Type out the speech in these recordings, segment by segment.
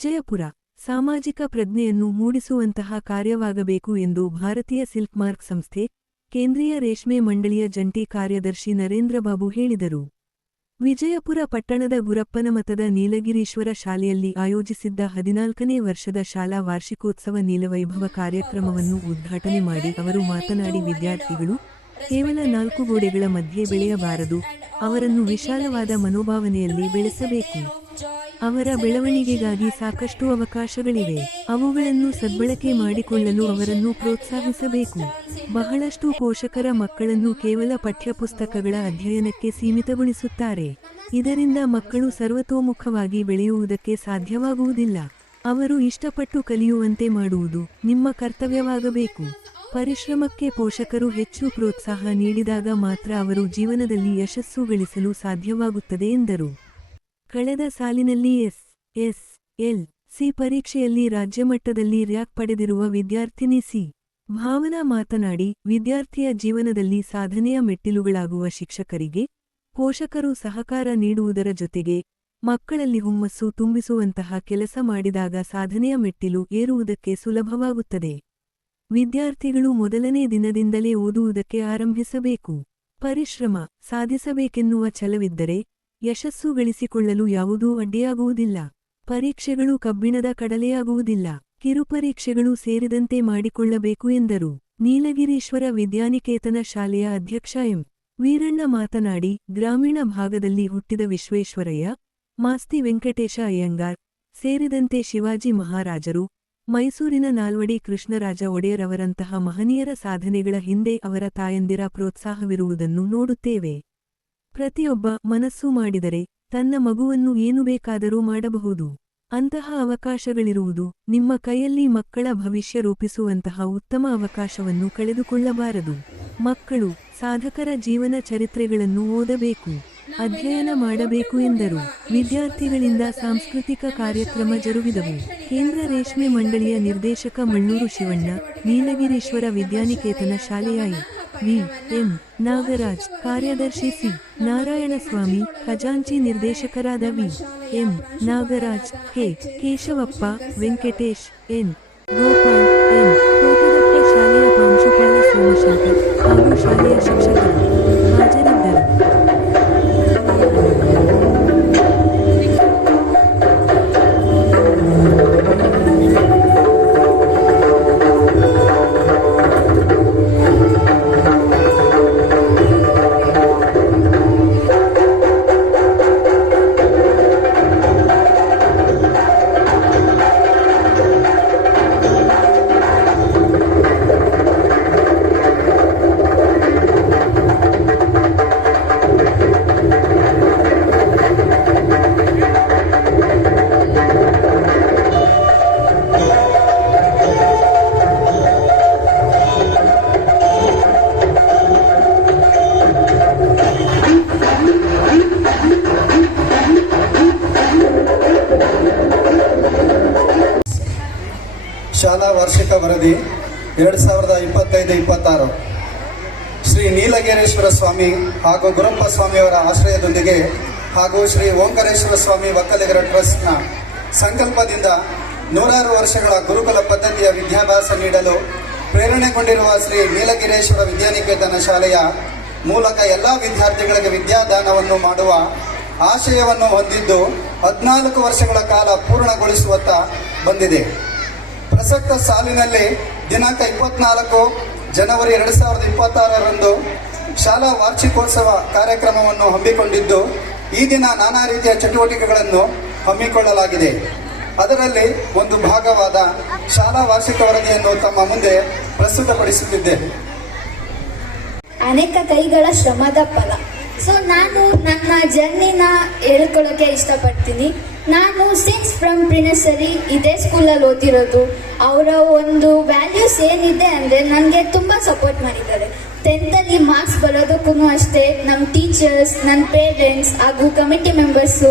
ವಿಜಯಪುರ ಸಾಮಾಜಿಕ ಪ್ರಜ್ಞೆಯನ್ನು ಮೂಡಿಸುವಂತಹ ಕಾರ್ಯವಾಗಬೇಕು ಎಂದು ಭಾರತೀಯ ಸಿಲ್ಕ್ ಮಾರ್ಕ್ ಸಂಸ್ಥೆ, ಕೇಂದ್ರೀಯ ರೇಷ್ಮೆ ಮಂಡಳಿಯ ಜಂಟಿ ಕಾರ್ಯದರ್ಶಿ ನರೇಂದ್ರಬಾಬು ಹೇಳಿದರು. ವಿಜಯಪುರ ಪಟ್ಟಣದ ಗುರಪ್ಪನ ಮತದ ನೀಲಗಿರೀಶ್ವರ ಶಾಲೆಯಲ್ಲಿ ಆಯೋಜಿಸಿದ್ದ ಹದಿನಾಲ್ಕನೇ ವರ್ಷದ ಶಾಲಾ ವಾರ್ಷಿಕೋತ್ಸವ ನೀಲವೈಭವ ಕಾರ್ಯಕ್ರಮವನ್ನು ಉದ್ಘಾಟನೆ ಮಾಡಿ ಅವರು ಮಾತನಾಡಿ, ವಿದ್ಯಾರ್ಥಿಗಳು ಕೇವಲ ನಾಲ್ಕು ಗೋಡೆಗಳ ಮಧ್ಯೆ ಬೆಳೆಯಬಾರದು, ಅವರನ್ನು ವಿಶಾಲವಾದ ಮನೋಭಾವನೆಯಲ್ಲಿ ಬೆಳೆಸಬೇಕು. ಅವರ ಬೆಳವಣಿಗೆಗಾಗಿ ಸಾಕಷ್ಟು ಅವಕಾಶಗಳಿವೆ. ಅವುಗಳನ್ನು ಸದ್ಬಳಕೆ ಮಾಡಿಕೊಳ್ಳಲು ಅವರನ್ನು ಪ್ರೋತ್ಸಾಹಿಸಬೇಕು. ಬಹಳಷ್ಟು ಪೋಷಕರ ಮಕ್ಕಳನ್ನು ಕೇವಲ ಪಠ್ಯಪುಸ್ತಕಗಳ ಅಧ್ಯಯನಕ್ಕೆ ಸೀಮಿತಗೊಳಿಸುತ್ತಾರೆ. ಇದರಿಂದ ಮಕ್ಕಳು ಸರ್ವತೋಮುಖವಾಗಿ ಬೆಳೆಯುವುದಕ್ಕೆ ಸಾಧ್ಯವಾಗುವುದಿಲ್ಲ. ಅವರು ಇಷ್ಟಪಟ್ಟು ಕಲಿಯುವಂತೆ ಮಾಡುವುದು ನಿಮ್ಮ ಕರ್ತವ್ಯವಾಗಬೇಕು. ಪರಿಶ್ರಮಕ್ಕೆ ಪೋಷಕರು ಹೆಚ್ಚು ಪ್ರೋತ್ಸಾಹ ನೀಡಿದಾಗ ಮಾತ್ರ ಅವರು ಜೀವನದಲ್ಲಿ ಯಶಸ್ಸು ಗಳಿಸಲು ಸಾಧ್ಯವಾಗುತ್ತದೆ ಎಂದರು. ಕಳೆದ ಸಾಲಿನಲ್ಲಿ ಎಸ್ ಎಸ್ ಎಲ್ ಸಿ ಪರೀಕ್ಷೆಯಲ್ಲಿ ರಾಜ್ಯಮಟ್ಟದಲ್ಲಿ ರ್ಯಾಕ್ ಪಡೆದಿರುವ ವಿದ್ಯಾರ್ಥಿನಿ ಸಿ. ಭಾವನಾ ಮಾತನಾಡಿ, ವಿದ್ಯಾರ್ಥಿಯ ಜೀವನದಲ್ಲಿ ಸಾಧನೆಯ ಮೆಟ್ಟಿಲುಗಳಾಗುವ ಶಿಕ್ಷಕರಿಗೆ ಪೋಷಕರು ಸಹಕಾರ ನೀಡುವುದರ ಜೊತೆಗೆ ಮಕ್ಕಳಲ್ಲಿ ಹುಮ್ಮಸ್ಸು ತುಂಬಿಸುವಂತಹ ಕೆಲಸ ಮಾಡಿದಾಗ ಸಾಧನೆಯ ಮೆಟ್ಟಿಲು ಏರುವುದಕ್ಕೆ ಸುಲಭವಾಗುತ್ತದೆ. ವಿದ್ಯಾರ್ಥಿಗಳು ಮೊದಲನೇ ದಿನದಿಂದಲೇ ಓದುವುದಕ್ಕೆ ಆರಂಭಿಸಬೇಕು. ಪರಿಶ್ರಮ ಸಾಧಿಸಬೇಕೆನ್ನುವ ಛಲವಿದ್ದರೆ ಯಶಸ್ಸು ಗಳಿಸಿಕೊಳ್ಳಲು ಯಾವುದೂ ಅಡ್ಡಿಯಾಗುವುದಿಲ್ಲ. ಪರೀಕ್ಷೆಗಳು ಕಬ್ಬಿಣದ ಕಡಲೆಯಾಗುವುದಿಲ್ಲ. ಕಿರುಪರೀಕ್ಷೆಗಳು ಸೇರಿದಂತೆ ಮಾಡಿಕೊಳ್ಳಬೇಕು ಎಂದರು. ನೀಲಗಿರೀಶ್ವರ ವಿದ್ಯಾನಿಕೇತನ ಶಾಲೆಯ ಅಧ್ಯಕ್ಷ ಎಂ. ವೀರಣ್ಣ ಮಾತನಾಡಿ, ಗ್ರಾಮೀಣ ಭಾಗದಲ್ಲಿ ಹುಟ್ಟಿದ ವಿಶ್ವೇಶ್ವರಯ್ಯ, ಮಾಸ್ತಿ ವೆಂಕಟೇಶ ಅಯ್ಯಂಗಾರ್ ಸೇರಿದಂತೆ ಶಿವಾಜಿ ಮಹಾರಾಜರು, ಮೈಸೂರಿನ ನಾಲ್ವಡಿ ಕೃಷ್ಣರಾಜ ಒಡೆಯರವರಂತಹ ಮಹನೀಯರ ಸಾಧನೆಗಳ ಹಿಂದೆ ಅವರ ತಾಯಂದಿರ ಪ್ರೋತ್ಸಾಹವಿರುವುದನ್ನು ನೋಡುತ್ತೇವೆ. ಪ್ರತಿಯೊಬ್ಬ ಮನಸ್ಸು ಮಾಡಿದರೆ ತನ್ನ ಮಗುವನ್ನು ಏನು ಬೇಕಾದರೂ ಮಾಡಬಹುದು. ಅಂತಹ ಅವಕಾಶಗಳಿರುವುದು ನಿಮ್ಮ ಕೈಯಲ್ಲಿ ಮಕ್ಕಳ ಭವಿಷ್ಯ ರೂಪಿಸುವಂತಹ ಉತ್ತಮ ಅವಕಾಶವನ್ನು ಕಳೆದುಕೊಳ್ಳಬಾರದು. ಮಕ್ಕಳು ಸಾಧಕರ ಜೀವನ ಚರಿತ್ರೆಗಳನ್ನು ಓದಬೇಕು, ಅಧ್ಯಯನ ಮಾಡಬೇಕು ಎಂದರು. ವಿದ್ಯಾರ್ಥಿಗಳಿಂದ ಸಾಂಸ್ಕೃತಿಕ ಕಾರ್ಯಕ್ರಮ ಜರುಗಿದವು. ಕೇಂದ್ರ ರೇಷ್ಮೆ ಮಂಡಳಿಯ ನಿರ್ದೇಶಕ ಮಣ್ಣೂರು ಶಿವಣ್ಣ, ನೀಲಗಿರೀಶ್ವರ ವಿದ್ಯಾನಿಕೇತನ ಶಾಲೆಯಾಯಿತು. ಎ. ವಿ. ಎಂ. ನಾಗರಾಜ್. ಕಾರ್ಯದರ್ಶಿ ಸಿ. ನಾರಾಯಣಸ್ವಾಮಿ. ಖಜಾಂಚಿ ನಿರ್ದೇಶಕರಾದ V. M. Nagaraj. K. Keshavappa. Venkatesh. N. Gopal. N. Thotadappa ಶಾಲೆಯ ಪ್ರಾಂಶುಪಾಲ ಸೋಮಶಂಕರ್ ವರದಿ ಎರಡು ಸಾವಿರದ ಇಪ್ಪತ್ತೈದು, ಇಪ್ಪತ್ತಾರು. ಶ್ರೀ ನೀಲಗಿರೇಶ್ವರ ಸ್ವಾಮಿ ಹಾಗೂ ಗುರಪ್ಪ ಸ್ವಾಮಿಯವರ ಆಶ್ರಯದೊಂದಿಗೆ ಹಾಗೂ ಶ್ರೀ ಓಂಕಾರೇಶ್ವರ ಸ್ವಾಮಿ ಒಕ್ಕಲಿಗರ ಟ್ರಸ್ಟ್ನ ಸಂಕಲ್ಪದಿಂದ ನೂರಾರು ವರ್ಷಗಳ ಗುರುಕುಲ ಪದ್ಧತಿಯ ವಿದ್ಯಾಭ್ಯಾಸ ನೀಡಲು ಪ್ರೇರಣೆಗೊಂಡಿರುವ ಶ್ರೀ ನೀಲಗಿರೇಶ್ವರ ವಿದ್ಯಾನಿಕೇತನ ಶಾಲೆಯ ಮೂಲಕ ಎಲ್ಲ ವಿದ್ಯಾರ್ಥಿಗಳಿಗೆ ವಿದ್ಯಾದಾನವನ್ನು ಮಾಡುವ ಆಶಯವನ್ನು ಹೊಂದಿದ್ದು ಹದಿನಾಲ್ಕು ವರ್ಷಗಳ ಕಾಲ ಪೂರ್ಣಗೊಳಿಸುವತ್ತ ಬಂದಿದೆ. ಪ್ರಸಕ್ತ ಸಾಲಿನಲ್ಲಿ ದಿನಾಂಕ ಇಪ್ಪತ್ನಾಲ್ಕು ಜನವರಿ ಎರಡು ಸಾವಿರದ ಇಪ್ಪತ್ತಾರರಂದು ಶಾಲಾ ವಾರ್ಷಿಕೋತ್ಸವ ಕಾರ್ಯಕ್ರಮವನ್ನು ಹಮ್ಮಿಕೊಂಡಿದ್ದು, ಈ ದಿನ ನಾನಾ ರೀತಿಯ ಚಟುವಟಿಕೆಗಳನ್ನು ಹಮ್ಮಿಕೊಳ್ಳಲಾಗಿದೆ. ಅದರಲ್ಲಿ ಒಂದು ಭಾಗವಾದ ಶಾಲಾ ವಾರ್ಷಿಕ ವರದಿಯನ್ನು ತಮ್ಮ ಮುಂದೆ ಪ್ರಸ್ತುತಪಡಿಸುತ್ತಿದ್ದೆ. ಅನೇಕ ಕೈಗಳ ಶ್ರಮದ ಫಲ. ಸೊ ನಾನು ನನ್ನ ಜರ್ನಿನ ಹೇಳ್ಕೊಳ್ಳೋಕೆ ಇಷ್ಟಪಡ್ತೀನಿ. ನಾನು ಸಿಕ್ಸ್ ಫ್ರಮ್ ಪ್ರಿನಸರಿ ಇದೇ ಸ್ಕೂಲಲ್ಲಿ ಓದಿರೋದು. ಅವರ ಒಂದು ವ್ಯಾಲ್ಯೂಸ್ ಏನಿದೆ ಅಂದರೆ ನನಗೆ ತುಂಬ ಸಪೋರ್ಟ್ ಮಾಡಿದ್ದಾರೆ. ಟೆಂತಲ್ಲಿ ಮಾರ್ಕ್ಸ್ ಬರೋದಕ್ಕೂ ಅಷ್ಟೇ ನಮ್ಮ ಟೀಚರ್ಸ್ ನನ್ನ ಪೇರೆಂಟ್ಸ್ ಹಾಗೂ ಕಮಿಟಿ ಮೆಂಬರ್ಸು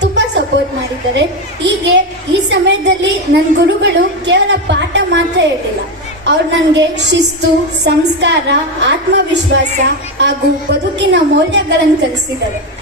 ತುಂಬ ಸಪೋರ್ಟ್ ಮಾಡಿದ್ದಾರೆ. ಹೀಗೆ ಈ ಸಮಯದಲ್ಲಿ ನನ್ನ ಗುರುಗಳು ಕೇವಲ ಪಾಠ ಮಾತ್ರ ಹೇಳಿಲ್ಲ ಅವ್ರು ನನಗೆ ಶಿಸ್ತು, ಸಂಸ್ಕಾರ, ಆತ್ಮವಿಶ್ವಾಸ ಹಾಗೂ ಬದುಕಿನ ಮೌಲ್ಯಗಳನ್ನು ಕಲಿಸಿದ್ದಾರೆ.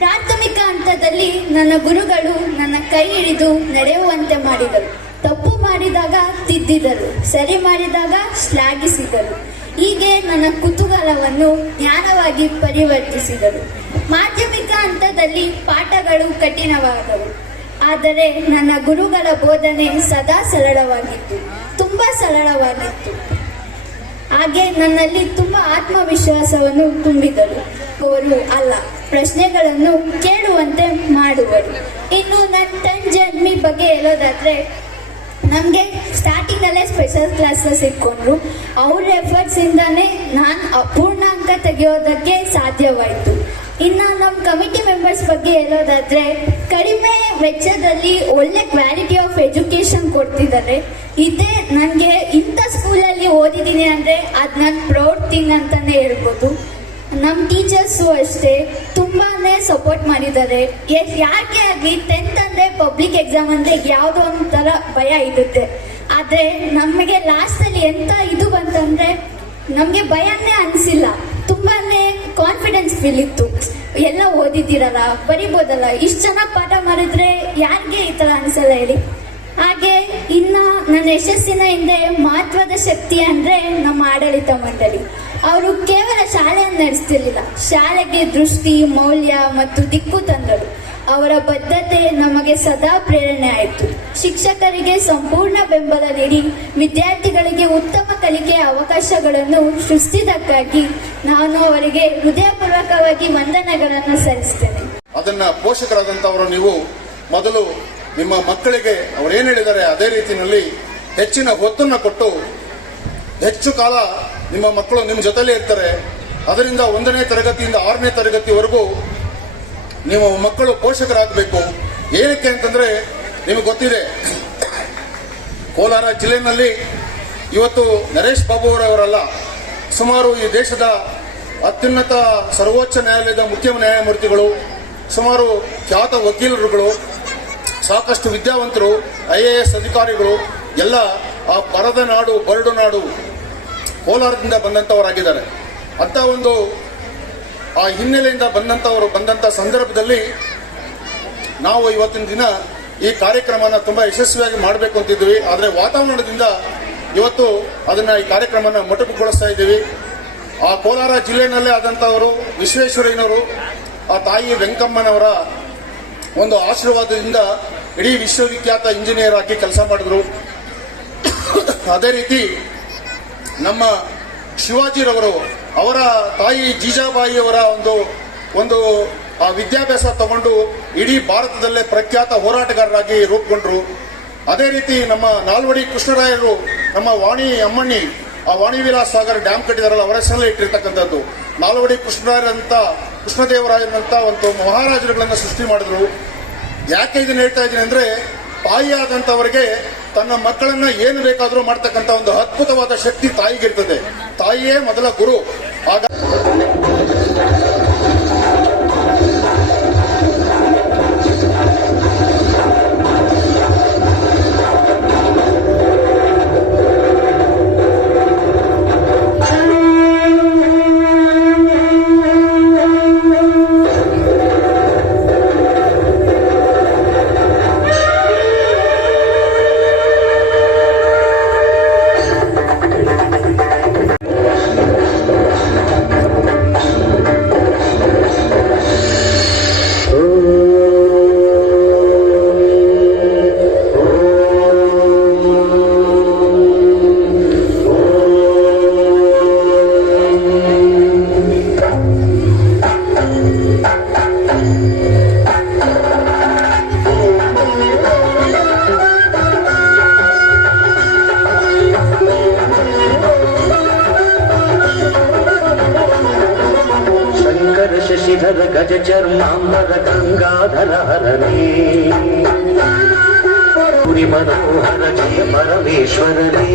ಪ್ರಾಥಮಿಕ ಹಂತದಲ್ಲಿ ನನ್ನ ಗುರುಗಳು ನನ್ನ ಕೈ ಹಿಡಿದು ನಡೆಯುವಂತೆ ಮಾಡಿದರು. ತಪ್ಪು ಮಾಡಿದಾಗ ತಿದ್ದಿದರು, ಸರಿ ಮಾಡಿದಾಗ ಶ್ಲಾಘಿಸಿದರು. ಹೀಗೆ ನನ್ನ ಕುತೂಹಲವನ್ನು ಜ್ಞಾನವಾಗಿ ಪರಿವರ್ತಿಸಿದರು. ಮಾಧ್ಯಮಿಕ ಹಂತದಲ್ಲಿ ಪಾಠಗಳು ಕಠಿಣವಾದವು, ಆದರೆ ನನ್ನ ಗುರುಗಳ ಬೋಧನೆ ಸದಾ ಸರಳವಾಗಿತ್ತು, ತುಂಬಾ ಸರಳವಾಗಿತ್ತು. ಹಾಗೆ ನನ್ನಲ್ಲಿ ತುಂಬಾ ಆತ್ಮವಿಶ್ವಾಸವನ್ನು ತುಂಬಿದರು. ಅವರು ಅಲ್ಲ, ಪ್ರಶ್ನೆಗಳನ್ನು ಕೇಳುವಂತೆ ಮಾಡುವರು. ಇನ್ನು ನನ್ನ ಟೆನ್ ಜರ್ನಿ ಬಗ್ಗೆ ಹೇಳೋದಾದ್ರೆ, ನಮಗೆ ಸ್ಟಾರ್ಟಿಂಗಲ್ಲೇ ಸ್ಪೆಷಲ್ ಕ್ಲಾಸಸ್ ಇಟ್ಕೊಂಡ್ರು. ಅವ್ರ ಎಫರ್ಟ್ಸ್ ಇಂದಾನೆ ನಾನು ಅಪೂರ್ಣಾಂಕ ತೆಗೆಯೋದಕ್ಕೆ ಸಾಧ್ಯವಾಯಿತು. ಇನ್ನು ನಮ್ಮ ಕಮಿಟಿ ಮೆಂಬರ್ಸ್ ಬಗ್ಗೆ ಹೇಳೋದಾದ್ರೆ, ಕಡಿಮೆ ವೆಚ್ಚದಲ್ಲಿ ಒಳ್ಳೆ ಕ್ವಾಲಿಟಿ ಆಫ್ ಎಜುಕೇಶನ್ ಕೊಡ್ತಿದ್ದಾರೆ. ಇದೇ ನನಗೆ ಸ್ಕೂಲಲ್ಲಿ ಓದಿದ್ದೀನಿ ಅಂದರೆ ಅದು ನನ್ನ ಪ್ರೌಡ್ ಥಿಂಗ್ ಅಂತಲೇ ಹೇಳ್ಬೋದು. ನಮ್ಮ ಟೀಚರ್ಸು ಅಷ್ಟೇ ತುಂಬಾ ಸಪೋರ್ಟ್ ಮಾಡಿದ್ದಾರೆ. ಎಸ್ ಯಾಕೆ ಆಗಲಿ ಟೆಂತ್ ಅಂದರೆ ಪಬ್ಲಿಕ್ ಎಕ್ಸಾಮ್ ಅಂದರೆ ಯಾವುದೋ ಒಂಥರ ಭಯ ಇರುತ್ತೆ. ಆದರೆ ನಮಗೆ ಲಾಸ್ಟಲ್ಲಿ ಎಂತ ಇದು ಬಂತಂದರೆ, ನಮಗೆ ಭಯನೇ ಅನಿಸಿಲ್ಲ. ತುಂಬಾ ಕಾನ್ಫಿಡೆನ್ಸ್ ಫೀಲ್ ಇತ್ತು. ಎಲ್ಲ ಓದಿದ್ದೀರಲ್ಲ, ಬರಿಬೋದಲ್ಲ, ಇಷ್ಟು ಚೆನ್ನಾಗಿ ಪಾಠ ಮಾಡಿದ್ರೆ ಯಾರಿಗೆ ಈ ಥರ ಅನಿಸಲ್ಲ ಹೇಳಿ? ಹಾಗೆ ಇನ್ನ ನನ್ನ ಯಶಸ್ಸಿನ ಹಿಂದೆ ಮಹತ್ವದ ಶಕ್ತಿ ಅಂದ್ರೆ ನಮ್ಮ ಆಡಳಿತ ಮಂಡಳಿ. ಅವರು ಕೇವಲ ಶಾಲೆಯನ್ನು ನಡೆಸ್ತಿರ್ಲಿಲ್ಲ. ಶಾಲೆಗೆ ದೃಷ್ಟಿ, ಮೌಲ್ಯ ಮತ್ತು ದಿಕ್ಕು ತಂದರು ಅವರ ಬದ್ಧತೆ ನಮಗೆ ಸದಾ ಪ್ರೇರಣೆ ಆಯಿತು. ಶಿಕ್ಷಕರಿಗೆ ಸಂಪೂರ್ಣ ಬೆಂಬಲ ನೀಡಿ ವಿದ್ಯಾರ್ಥಿಗಳಿಗೆ ಉತ್ತಮ ಕಲಿಕೆಯ ಅವಕಾಶಗಳನ್ನು ಸೃಷ್ಟಿಸಿದ್ದಕ್ಕಾಗಿ ನಾನು ಅವರಿಗೆ ಹೃದಯಪೂರ್ವಕವಾಗಿ ವಂದನೆಗಳನ್ನು ಸಲ್ಲಿಸ್ತೇನೆ. ಅದನ್ನ ಪೋಷಕರಾದಂತವರು ನೀವು ಮೊದಲು ನಿಮ್ಮ ಮಕ್ಕಳಿಗೆ ಅವ್ರು ಏನು ಹೇಳಿದ್ದಾರೆ, ಅದೇ ರೀತಿಯಲ್ಲಿ ಹೆಚ್ಚಿನ ಒತ್ತನ್ನು ಕೊಟ್ಟು ಹೆಚ್ಚು ಕಾಲ ನಿಮ್ಮ ಮಕ್ಕಳು ನಿಮ್ಮ ಜೊತೆಲೇ ಇರ್ತಾರೆ. ಅದರಿಂದ ಒಂದನೇ ತರಗತಿಯಿಂದ ಆರನೇ ತರಗತಿವರೆಗೂ ನೀವು ಮಕ್ಕಳು ಪೋಷಕರಾಗಬೇಕು. ಏನಕ್ಕೆ ಅಂತಂದರೆ ನಿಮಗೆ ಗೊತ್ತಿದೆ, ಕೋಲಾರ ಜಿಲ್ಲೆನಲ್ಲಿ ಇವತ್ತು ನರೇಶ್ ಬಾಬು ಅವರವರಲ್ಲ, ಸುಮಾರು ಈ ದೇಶದ ಅತ್ಯುನ್ನತ ಸರ್ವೋಚ್ಚ ನ್ಯಾಯಾಲಯದ ಮುಖ್ಯ ನ್ಯಾಯಮೂರ್ತಿಗಳು, ಸುಮಾರು ಖ್ಯಾತ ವಕೀಲರುಗಳು ಸಾಕಷ್ಟು ವಿದ್ಯಾವಂತರು, ಐ ಎ ಎಸ್ ಅಧಿಕಾರಿಗಳು, ಎಲ್ಲ ಆ ಬರದ ನಾಡು, ಬರಡು ನಾಡು, ಕೋಲಾರದಿಂದ ಬಂದಂಥವರಾಗಿದ್ದಾರೆ ಅಂತ ಒಂದು ಆ ಹಿನ್ನೆಲೆಯಿಂದ ಬಂದಂಥವರು ಬಂದಂಥ ಸಂದರ್ಭದಲ್ಲಿ ನಾವು ಇವತ್ತಿನ ದಿನ ಈ ಕಾರ್ಯಕ್ರಮನ ತುಂಬಾ ಯಶಸ್ವಿಯಾಗಿ ಮಾಡಬೇಕು ಅಂತಿದ್ವಿ ಆದರೆ ವಾತಾವರಣದಿಂದ ಇವತ್ತು ಅದನ್ನ ಈ ಕಾರ್ಯಕ್ರಮನ ಮೊಟಕುಗೊಳಿಸ್ತಾ ಇದ್ದೀವಿ. ಆ ಕೋಲಾರ ಜಿಲ್ಲೆಯಲ್ಲೇ ಆದಂಥವರು ವಿಶ್ವೇಶ್ವರಯ್ಯನವರು, ಆ ತಾಯಿ ವೆಂಕಮ್ಮನವರ ಒಂದು ಆಶೀರ್ವಾದದಿಂದ ಇಡೀ ವಿಶ್ವವಿಖ್ಯಾತ ಇಂಜಿನಿಯರ್ ಆಗಿ ಕೆಲಸ ಮಾಡಿದ್ರು. ಅದೇ ರೀತಿ ನಮ್ಮ ಶಿವಾಜಿರವರು ಅವರ ತಾಯಿ ಜೀಜಾಬಾಯಿಯವರ ಒಂದು ಒಂದು, ಆ ವಿದ್ಯಾಭ್ಯಾಸ ತಗೊಂಡು ಇಡೀ ಭಾರತದಲ್ಲೇ ಪ್ರಖ್ಯಾತ ಹೋರಾಟಗಾರರಾಗಿ ರೂಪುಗೊಂಡ್ರು. ಅದೇ ರೀತಿ ನಮ್ಮ ನಾಲ್ವಡಿ ಕೃಷ್ಣರಾಯರು, ನಮ್ಮ ವಾಣಿ ಅಮ್ಮಣ್ಣಿ, ಆ ವಾಣಿ ವಿಲಾಸ್ ಸಾಗರ್ ಡ್ಯಾಮ್ ಕಟ್ಟಿದಾರಲ್ಲ, ಅವರ ಹೆಸರಲ್ಲೇ ಇಟ್ಟಿರ್ತಕ್ಕಂಥದ್ದು ನಾಲ್ವಡಿ ಕೃಷ್ಣರಾಯರಂತ ಕೃಷ್ಣದೇವರಾಯರಂತ ಒಂದು ಮಹಾರಾಜರುಗಳನ್ನು ಸೃಷ್ಟಿ ಮಾಡಿದ್ರು. ಯಾಕೆ ಇದನ್ನ ಹೇಳ್ತಾ ಇದ್ದೀನಿ ಅಂದ್ರೆ ತಾಯಿಯಾದಂತವರಿಗೆ ತನ್ನ ಮಕ್ಕಳನ್ನ ಏನು ಬೇಕಾದರೂ ಮಾಡ್ತಕ್ಕಂಥ ಒಂದು ಅದ್ಭುತವಾದ ಶಕ್ತಿ ತಾಯಿಗಿರ್ತದೆ. ತಾಯಿಯೇ ಮೊದಲ ಗುರು. ಆಗ సాంబర గంగాధర హరణి. మనోహరణి పరమేశ్వరణి